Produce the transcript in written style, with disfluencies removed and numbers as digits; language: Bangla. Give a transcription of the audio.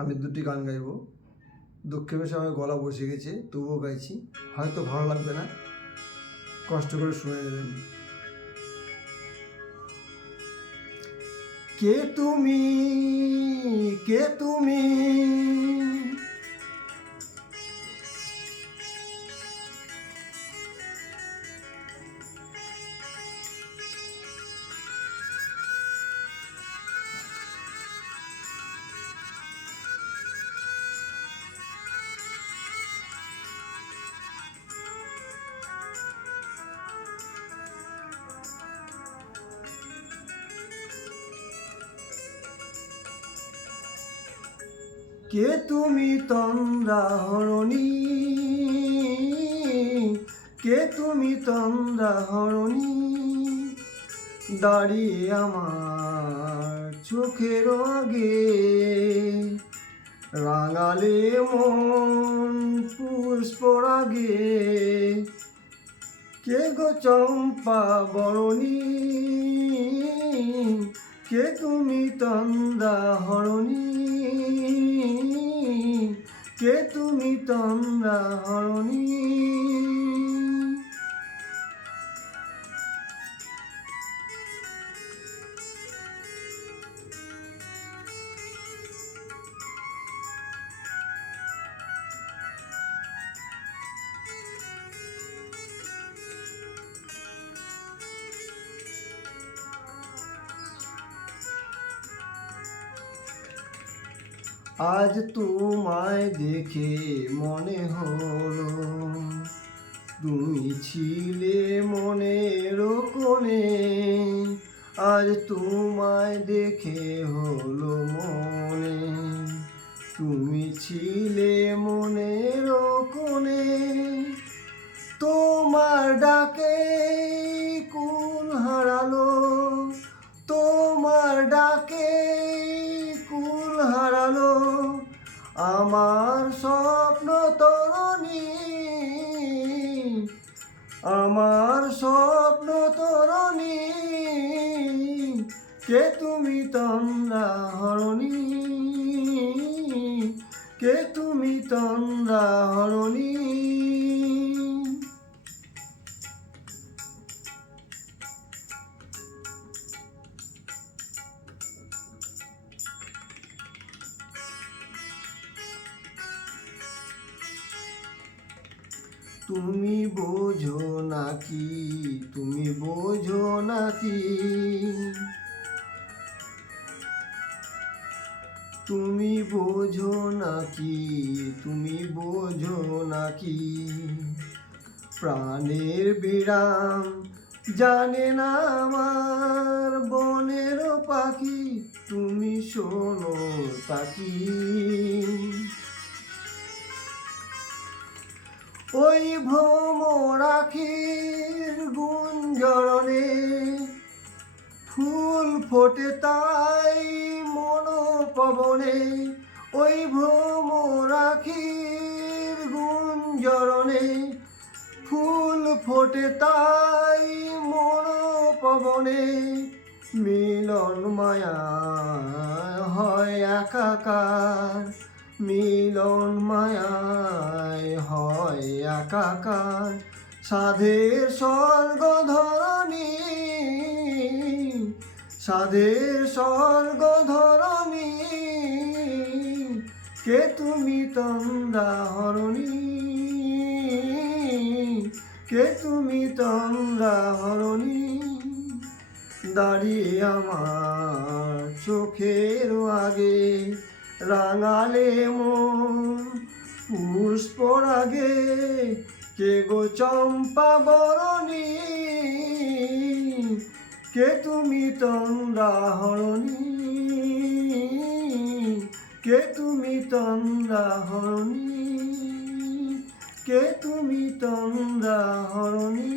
আমি দুটি গান গাইব। দুঃখে বেশি আমার গলা বসে গেছে, তবুও গাইছি। হয়তো ভালো লাগবে না, কষ্ট করে শুনে নেবেন। কে তুমি, কে তুমি, কে তুমি তন্দ্রা হরণী, কে তুমি তন্দ্রা হরণী, দাঁড়িয়ে আমার চোখের আগে, রাঙালে মন পুষ্পরাগে। কে গো চম্পা বরণী, কে তুমি তন্দ্রা হরণী, কে তুমি তন্দ্রা হরণী। আজ তোমায় দেখে মনে হলো তুমি ছিলে মনের কোণে। আজ তোমায় দেখে হলো মনে তুমি ছিলে মনের কোণে। তোমার ডাকে কুল হারালো, তোমার ডাকে কুল হারালো আমার স্বপ্ন তরণী, আমার স্বপ্ন তরণী। কে তুমি তন্দ্রা হরণী, কে তুমি তন্দ্রা হরণী। তুমি বোঝো নাকি, তুমি বোঝো নাকি, তুমি বোঝো নাকি, তুমি বোঝো নাকি, প্রাণের বিরাম জানে না আমার বনের পাখি। তুমি শোনো তাকি, ওই ভ্রমরাখির গুঞ্জরণে ফুল ফোটে তাই মনোপবনে। ওই ভ্রমরাখির গুঞ্জরণে ফুল ফোটে তাই মনোপবনে। মিলন মায়া হয় একাকার, মিলন মায়ায় হয় একাকার। সাধের স্বর্গ ধরণী, সাধের স্বর্গ ধরণী। কে তুমি তন্দ্রা হরণী, কে তুমি তন্দ্রা হরণী, দাঁড়িয়ে আমার চোখের আগে, রাঙালে মন পুষ্পরাগে। কে গো চম্পা বরণী, কে তুমি তন্দ্রা হরণী, কে তুমি তন্দ্রা হরণী, কে তুমি তন্দ্রা হরণী।